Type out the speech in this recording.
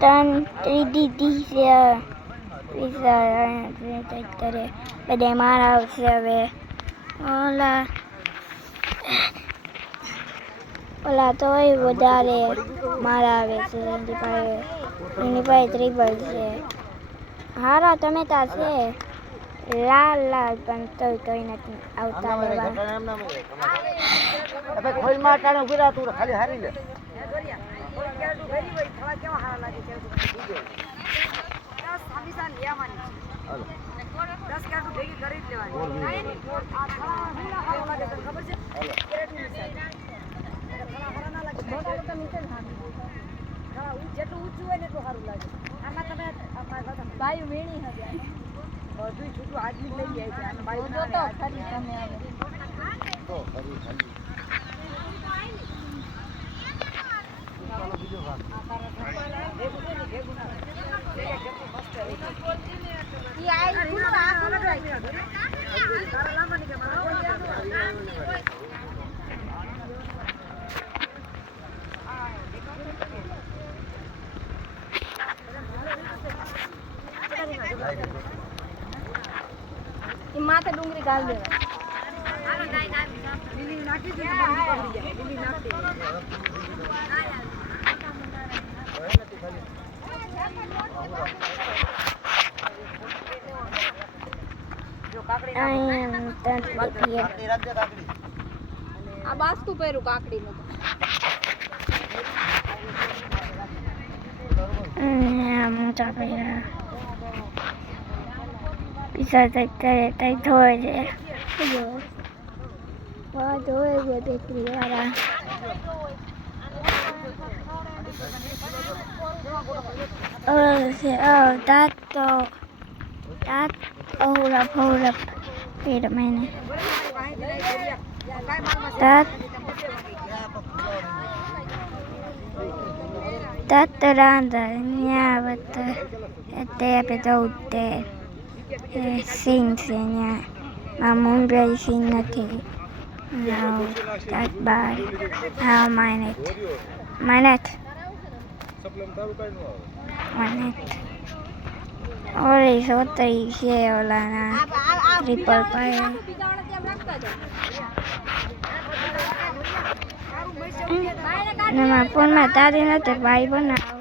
ત્રણ દીધી છે અત્યારે બધા મારા આવશે હવે. ઓલા તોય વધારે મારા આવે છે. એની પાસે ત્રિબલ છે. હારા તમે ત્યાં છે લાલ લાલ પણ તોય નથી આવતા લેવા. જેટલું ઊંચું હોય ને એટલું સારું લાગે. આમાં તમે બાયું વેણી હવે બધું છૂટું આદમી લઈ જાય છે. આમાં બાયું તો ખરી તમે આવે તો ખરી ખરી બીજો ભાગ માથે ડુંગળી ગાળ દેવા. લીલી નાખી દે લીલી નાખી જો કાકડી આ બાસ્તુ પહેરું કાકડી નું મોટા પહેરા પીસા તઈ ધોય છે. ધોય છે બેકરી વાળા. દાંત તો દાંત ઓલા પેટ मैंने दांत रांधा न्या वत ते पे तो उते સિંગ છે ત્યાં આ મુંબઈ સિંગ નથી. બાર હા માઇનેટ ઓલી સોતરી છે ઓલાના ટ્રિપલ પાય. ફોનમાં તારી નથી ભાઈ બનાવ